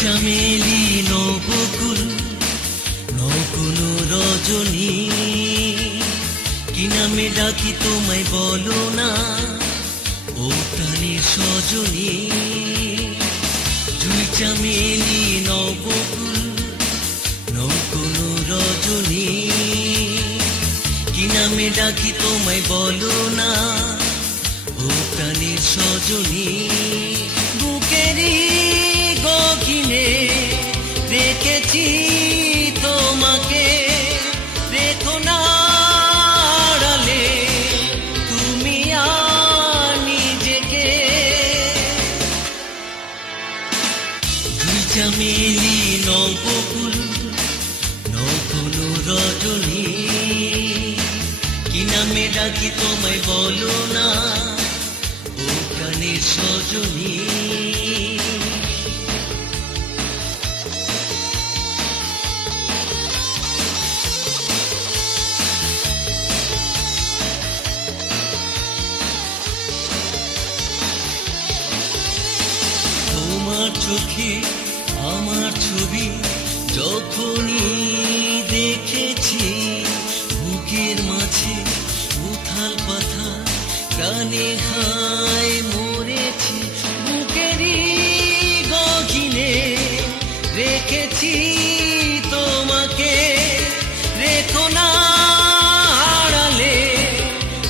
চামেলি নবকুল নকুল রজনী, কি নামে ডাকি তোমায় বলো না ও প্রাণের সজনী। জুই চামেলি নবকুল নকুল রজনী, কি নামে ডাকি তোমায় বলো না ও প্রাণের সজনী। বুকেরই গহীনে রেখেছি তোমাকে, রেখো না আড়ালে তুমি আর নিজেকে। দুই চামেলি নবকুল নকুল রজনী, কি নামে ডাকি তোমায় বলো না ও প্রাণের সজনী। তোমার চোখে আমার ছবি যখনই দেখেছি, বুকের মাঝে উথাল পাথা প্রাণে হায় মরেছি। বুকেরই গহীনে রেখেছি তোমাকে, রেখো না আড়ালে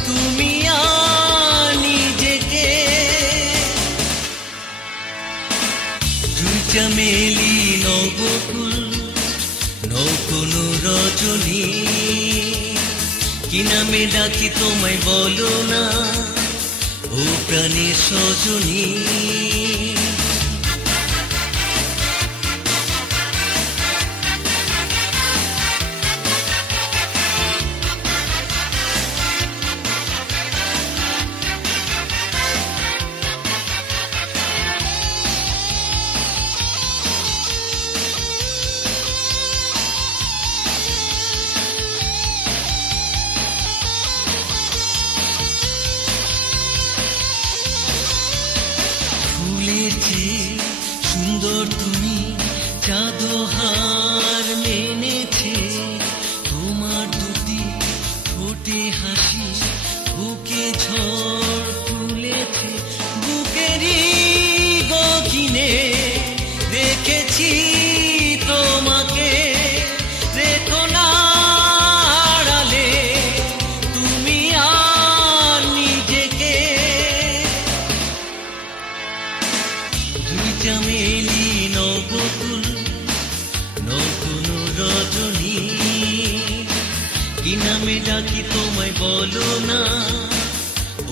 তুমি আর নিজেকে। দুই চামেলি নবকুল নকুল রজনী, কি নামে ডাকি তোমায় বলো না ও প্রাণের সজনী। সুন্দর তুমি চাঁদহার মেনেছে, তোমার দুটি ঠোঁটে হাসি বুকে ঝড় তুলেছে। বুকেরই গহীনে রেখেছি তোমাকে, রেখো না আড়ালে তুমি আর নিজেকে। দুই চামেলি নবকুল নকুল রজনী, কি নামে ডাকি তোমায় বলো না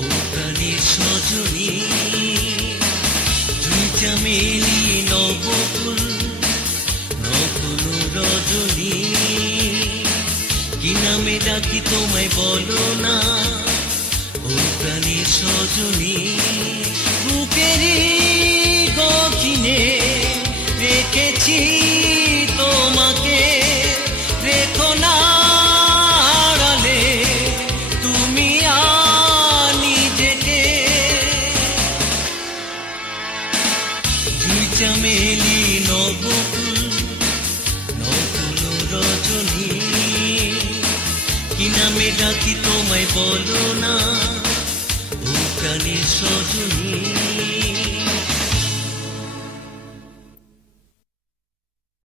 ও প্রাণের সজনী। দুই চামেলি নবকুল নকুল রজনী, কি নামে ডাকি তোমায় বলো না ও প্রাণের সজনী। বুকেরই গহীনে রেখেছি তোমাকে, রেখো না আড়ালে তুমি আর নিজেকে। দুই চামেলি নবকুল নকুল রজনী, কি নামে ডাকি তোমায় বলো না ও প্রাণের সজনী।